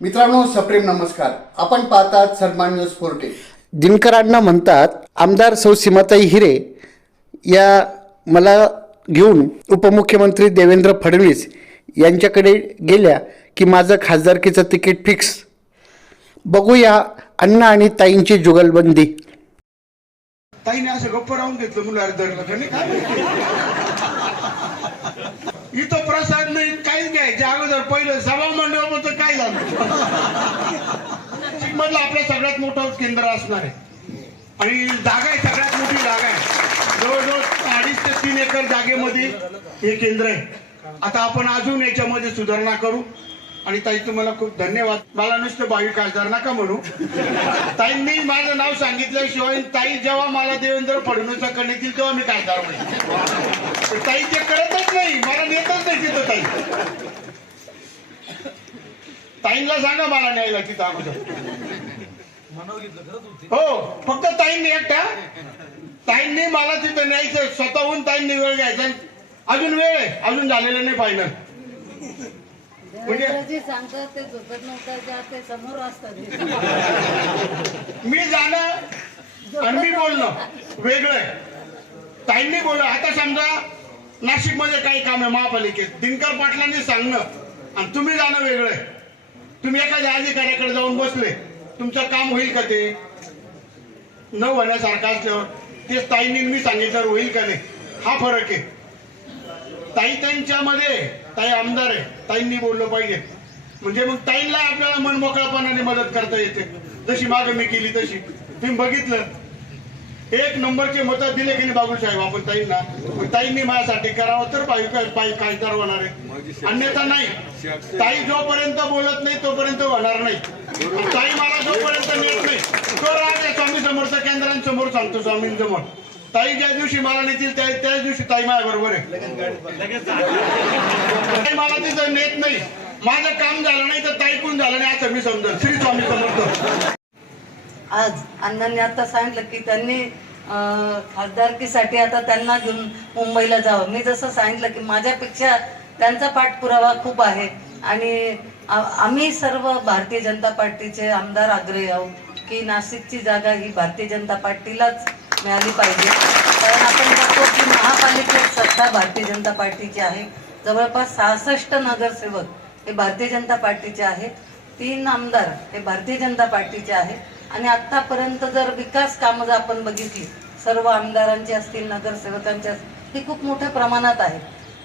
मित्रांनो सप्रेम नमस्कार. आपण पाहतात सन्मान न्यूज फोर्टे दिनकरांना म्हणतात आमदार सौ सीमाताई हिरे या मला घेऊन उपमुख्यमंत्री देवेंद्र फडणवीस यांच्याकडे गेल्या की माझं खासदारकीचं तिकीट फिक्स. बघूया अण्णा आणि ताईंची जुगलबंदी. ताईने असं गप्प राहून घेतलं मुलाला धरलं का नाही? काय माहिती? इथं प्रसाद नाही काहीच घ्यायचे अगोदर पहिलं सभा मंडळ काय झालं मधलं आपलं सगळ्यात मोठं केंद्र असणार आहे. आणि जागा आहे सगळ्यात मोठी जागा आहे. जवळजवळ अडीच ते तीन एकर जागेमध्ये हे केंद्र आहे. आता आपण अजून याच्यामध्ये सुधारणा करू. आणि ताई तुम्हाला खूप धन्यवाद. मला नुसतं बावी खासदार नका म्हणू. ताईंनी माझं नाव सांगितल्याशिवाय ताई जेव्हा मला देवेंद्र फडणवीसाकडे येतील तेव्हा मी खासदार म्हणेन ताई ते कळतच नाही मला नेतच नाही तिथं ताई. ताईंना सांगा मला न्यायला तिथं अगोदर. हो फक्त ताईंनी एकटा. ताईंनी मला तिथं न्यायचं स्वतःहून ताईंनी वेळ घ्यायचा. अजून वेळ आहे अजून झालेलं नाही फायनल म्हणजे- देवेंद्रजी सांगतात ते झोपत नव्हतं ज्या ते समोर असतात. मी जाणं आणि मी बोलणं वेगळं आहे. ताईंनी बोलणं आता समजा नाशिकमध्ये काही काम आहे महापालिकेत. दिनकर पाटलांनी सांगणं आणि तुम्ही जाणं वेगळं आहे. तुम्ही एखाद्या अधिकाऱ्याकडे जाऊन बसले. तुमचं काम होईल का ते? न होण्यासारखं असल्यावर ते ताईंनी मी सांगितल्यावर होईल का नाही हा फरक आहे. ताई त्यांच्यामध्ये ताई आमदार आहे. ताईंनी बोललं पाहिजे. म्हणजे मग ताईंना आपल्याला मनमोकळपणाने मदत करता येते. जशी मागं मी केली तशी. तुम्ही बघितलं? एक नंबरचे मत दिले की बाबूसाहेब आपण ताईंना? मग ताईंनी माझ्यासाठी करावं तर पायी पायी खासदार होणार आहे. अन्यथा नाही. ताई जोपर्यंत बोलत नाही तोपर्यंत होणार नाही. ताई मला जोपर्यंत मिळत नाही. तो राग आहे स्वामी समोरच्या केंद्रांसमोर सांगतो स्वामींसमोर. ताई ज्या दिवशी मला नेतील त्या त्याच दिवशी ताई माझ्या बरोबर आहे. ताई मला तिथं नेत नाही. माझं काम झालं नाही तर ताई कोण झालं नाही असं मी समजत. श्री स्वामी समर्थ. आज अण्णांनी आता सांगितलं की त्यांनी खासदारकीसाठी आता त्यांना घेऊन मुंबईला जावं. मी जसं सांगितलं की माझ्यापेक्षा त्यांचा पाठपुरावा खूप आहे. आणि आम्ही सर्व भारतीय जनता पार्टीचे आमदार आग्रही आहोत की नाशिकची जागा ही भारतीय जनता पार्टीलाच मिळाली पाहिजे. कारण आपण बघतो की महापालिकेत सत्ता भारतीय जनता पार्टीची आहे. जवळपास सहासष्ट नगरसेवक हे भारतीय जनता पार्टीचे आहेत. तीन आमदार हे भारतीय जनता पार्टीचे आहेत. आणि आत्तापर्यंत जर विकास कामं जर आपण बघितली सर्व आमदारांची असतील नगरसेवकांची असतील ती खूप मोठ्या प्रमाणात आहेत.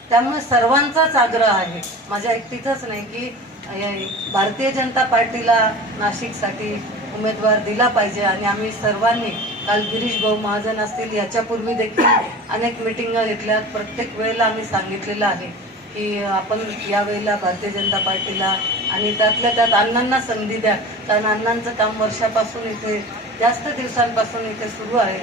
त्यामुळे सर्वांचाच आग्रह आहे. माझ्या एकटीचाच नाही की भारतीय जनता पार्टीला नाशिकसाठी उमेदवार दिला पाहिजे आणि आम्ही सर्वांनी काल गिरीश भाऊ महाजन असतील याच्यापूर्वी देखील अनेक मिटिंगा घेतल्या. प्रत्येक वेळेला आम्ही सांगितलेलं आहे की आपण यावेळेला भारतीय जनता पार्टीला आणि त्यातल्या त्यात अण्णांना संधी द्या. कारण अण्णांचं काम वर्षापासून इथे जास्त दिवसांपासून इथे सुरू आहे.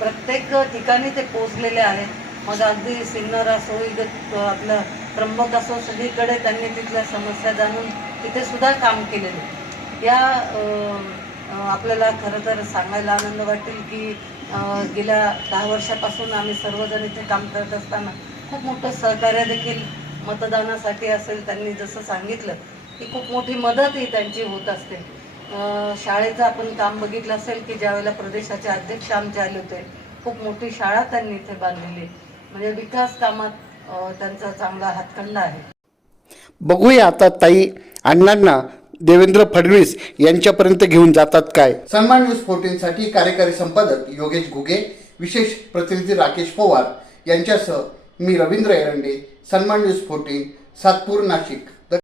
प्रत्येक ठिकाणी ते पोचलेले आहेत. मग अगदी सिन्नर असो इथं आपलं त्र्यंबक असो सगळीकडे त्यांनी तिथल्या समस्या जाणून तिथे सुद्धा काम केलेले या आपल्याला खरं तर सांगायला आनंद वाटेल की गेल्या दहा वर्षापासून आम्ही सर्वजण इथे काम करत असताना खूप मोठं सहकार्य देखील मतदानासाठी असेल त्यांनी जसं सांगितलं की खूप मोठी मदतही त्यांची होत असते शाळेचं आपण काम बघितलं असेल की ज्यावेळेला प्रदेशाचे अध्यक्ष आमचे आले होते खूप मोठी शाळा त्यांनी इथे बांधलेली आहे. म्हणजे विकास कामात त्यांचा चांगला हातखंडा आहे. बघूया आता ताई अण्णांना देवेंद्र फडणवीस यांच्यापर्यंत घेऊन जातात काय? सन्मान न्यूज फोर्टीनसाठी कार्यकारी संपादक योगेश घुगे विशेष प्रतिनिधी राकेश पवार यांच्यासह मी रवींद्र एरंडे सन्मान न्यूज फोर्टीन सातपूर नाशिक.